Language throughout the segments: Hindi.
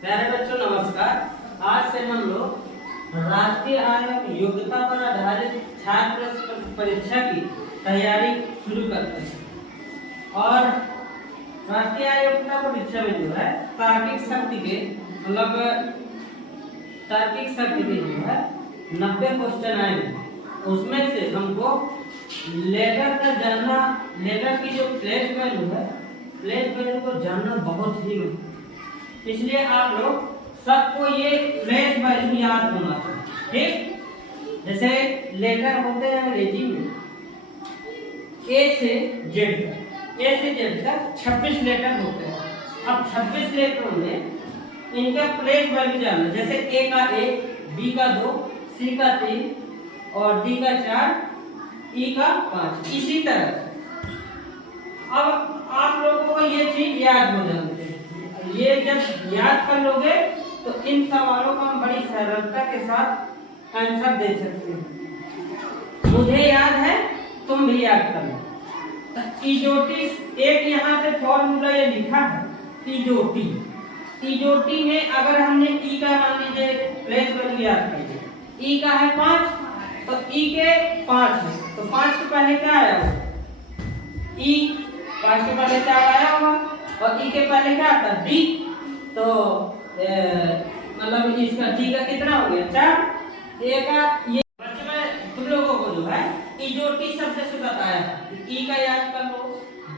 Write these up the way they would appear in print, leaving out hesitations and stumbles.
प्यारे बच्चों नमस्कार। आज से हम लोग राष्ट्रीय आयोग योग्यता पर आधारित छात्र परीक्षा की तैयारी शुरू करते हैं। और राष्ट्रीय आयोग योग्यता परीक्षा में जो है तार्किक शक्ति के जो है 90 क्वेश्चन आएंगे। उसमें से हमको लेटर का जानना, लेटर की जो प्लेस वैल्यू है, प्लेस वैल्यू को जानना बहुत ही मुश्किल। इसलिए आप लोग सबको ये प्लेस वैल्यू याद होना चाहिए। ठीक, जैसे लेटर होते हैं अंग्रेजी में ए से जेड तक 26 लेटर होते हैं। अब 26 लेटरों में इनका प्लेस वैल्यू जानना, जैसे ए का 1, बी का 2, सी का 3 और डी का 4, ई का 5। इसी तरह से अब आप लोगों को ये चीज याद हो जाती है। ये जब याद कर लोगे तो इन सवालों का हम बड़ी सरलता के साथ आंसर दे सकते हैं। मुझे याद है, तुम भी याद कर लो। इजोटी, एक यहाँ पे फॉर्मूला ये लिखा है इजोटी में अगर हमने ई का मान लीजिए प्लेस वैल्यू याद कीजिए, ई का है 5 तो ई के 5 है तो 5 के पहले क्या आया होगा? ई 5 के पहले 4 आया होगा और ई के पहले क्या आता है? डी। तो मतलब इसका डी का कितना हो गया? 4। ए का ये बच्चे में तुम लोगों को जो है इजोटी शब्द से बताया है। ई का याद कर लो,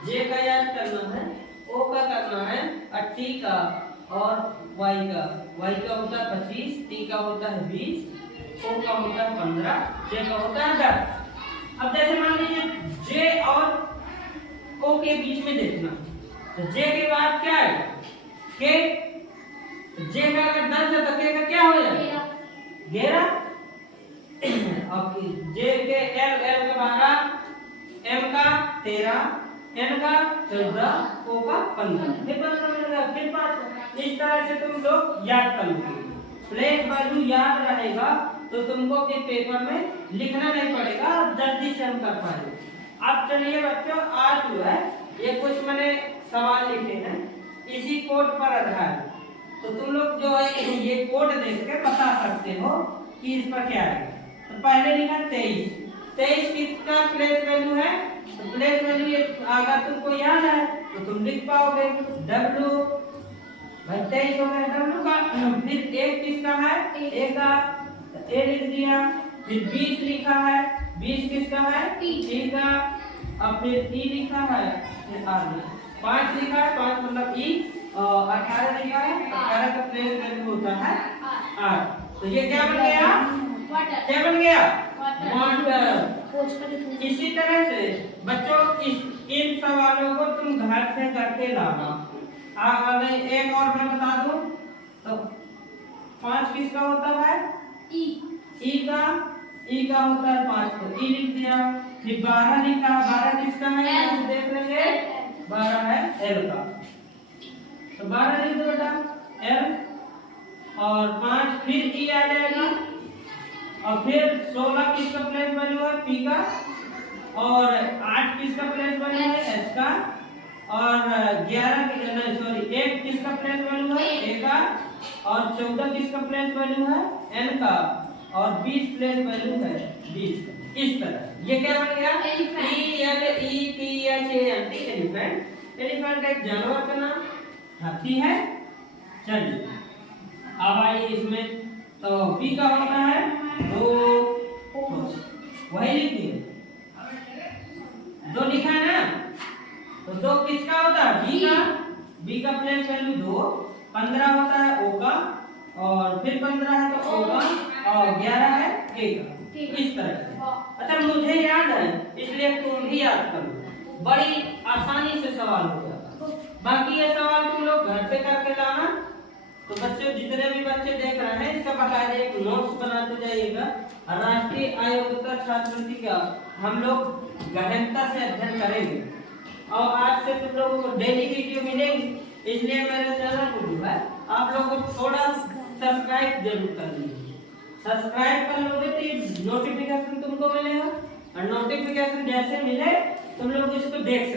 जे का याद करना है, ओ का करना है और टी का और वाई का होता है 25, टी का होता है 20, ओ का होता है 15, जे का होता है 10। अब जैसे मान लीजिए जे और ओ के बीच में देखना, तो जे के बाद क्या है? के। जे का अगर 10 है तो के का क्या हो जाएगा? 11। और जे के एल का 12, एम का 13, एन का 14, ओ का 15, फिर 15 मिलेगा, फिर 5। इस तरह से तुम लोग याद कर लोगे। प्लेस वैल्यू याद रहेगा तो तुमको के पेपर में लिखना नहीं पड़ेगा, जल्दी से हम कर पाएंगे। अब चलिए बच्चों, आज जो है ये कुछ मैंने सवाल लिखे हैं इसी कोड पर आधारित। तो तुम लोग जो है ये कोड देख के बता सकते हो कि इस पर क्या है। तो पहले लिखा 23 किसका प्लेस वैल्यू है? तो प्लेस वैल्यू ये अगर तुमको याद है तो तुम लिख पाओगे W। भाई 23 हो गया W का। फिर 1 किसका है? A का, तो A लिख दिया। फिर 20 लिखा है, 20 किसका है? T का। अब फिर E लिखा है, फिर R लिखा। 5 लिखा है, 5 मतलब E। और 18 लिखा है, 18 का प्लेस वैल्यू होता है R। तो ये क्या बन गया? क्या बन गया? वाटर। इसी तरह से बच्चों इन सवालों को तुम घर से करके लाना। अगर एक और मैं बता दूं तो 5 किसका होता है? ई का होता है 5 को ई लिख दिया। फिर 12 लिखा, 12 किसका है? देख लेंगे, 12 है एल का, तो 12 लिख दो बेटा एल। और 5 फिर ई आ जाएगा। और फिर 16 किसका प्लेस वैल्यू है? पी का। और 8 किसका प्लेस वैल्यू है? एच का। और 1 किसका प्लेस वैल्यू है? ए का। और 14 किसका प्लेस वैल्यू है? एन का। और 20 प्लेस वैल्यू है 20 का। इस तरह ये क्या बन गया? एलिफेंट। एलिफेंट एक जानवर का नाम, हाथी है। चलिए अब आइए इसमें, तो बी का होता है 2, वही लिख दिए, 2 लिखा है ना। तो 2 किसका होता है? बी का प्लेस वैल्यू 2, 15 होता है ओ का, और फिर 15 है तो ओ का, और 11 है ए का। इस तरह से। अच्छा मुझे याद है इसलिए तुम भी याद कर लो, बड़ी आसानी से सवाल हो जाता। बाकी ये सवाल तुम लोग घर पे करके लाना। तो बच्चों जितने भी बच्चे देख रहे हैं इसका बाकायदा एक नोट्स बनाते जाइएगा। राष्ट्रीय आयोग्यता छात्रवृत्ति का हम लोग गहनता से अध्ययन करेंगे और आज से तुम लोगों को डेली वीडियो मिलेंगी। इसलिए मेरे चैनल को जो है आप लोगों को थोड़ा सब्सक्राइब जरूर कर लीजिए। सब्सक्राइब कर लोगे तो नोटिफिकेशन तुमको मिलेगा और नोटिफिकेशन जैसे मिले तुम लोग इसको देख सकते।